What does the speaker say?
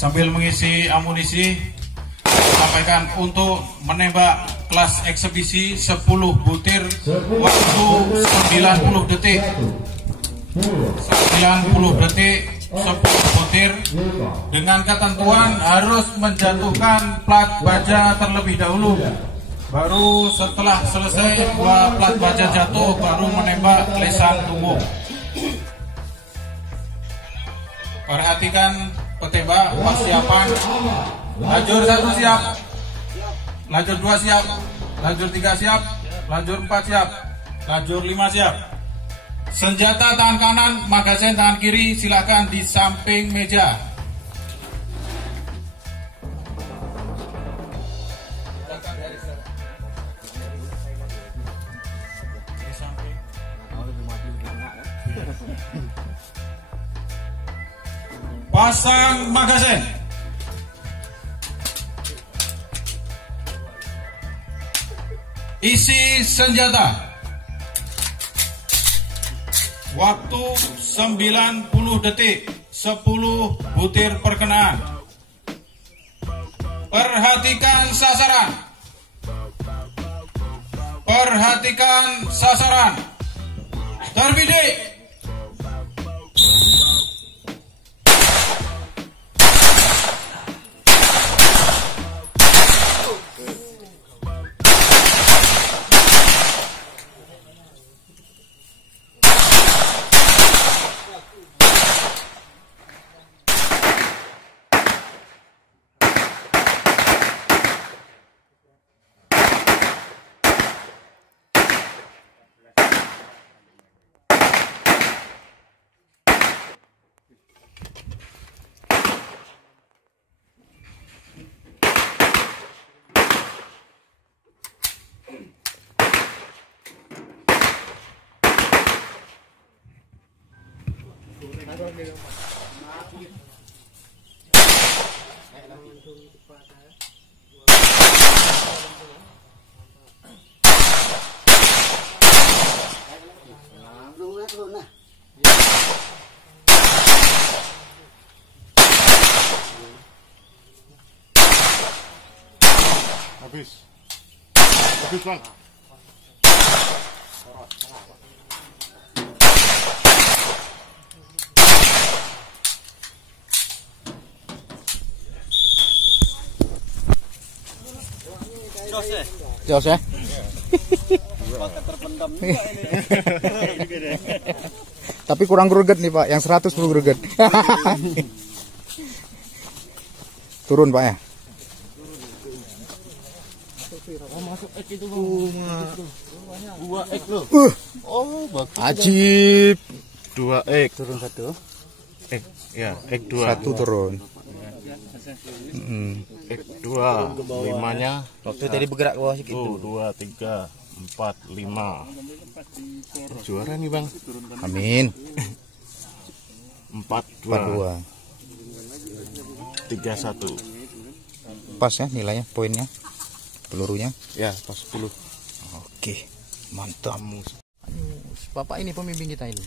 sambil mengisi amunisi, sampaikan untuk menembak kelas eksebisi 10 butir waktu 90 detik. 90 detik 10 butir dengan ketentuan harus menjatuhkan plat baja terlebih dahulu. Baru setelah selesai plat baja jatuh baru menembak lesan tubuh. Perhatikan petembak persiapan. Lajur 1 siap, lajur 2 siap, lajur 3 siap, lajur 4 siap, lajur 5 siap. Senjata tangan kanan, magasin tangan kiri silakan di samping meja. Pasang magasin. Isi senjata. Waktu 90 detik 10 butir perkenaan. Perhatikan sasaran. Perhatikan sasaran. Terbidik. Habis bang. Jos ya. Tapi kurang greget nih Pak, yang 100 perlu greget. Turun Pak ya. Oh, masuk ek itu bang. 2 ek loh. Oh bagus. Ajib. 2 ek. Turun 1. Ek ya, ek 2. 1 turun. Ek 2. 5-nya. Waktu tadi bergerak ke bawah segitu. 2, 3, 4, 5. Juara nih bang. Amin. 4-2. 3-1. Pas ya nilainya, poinnya, pelurunya. Ya pas 10. Oke, mantap. Bapak ini pembimbing kita ini.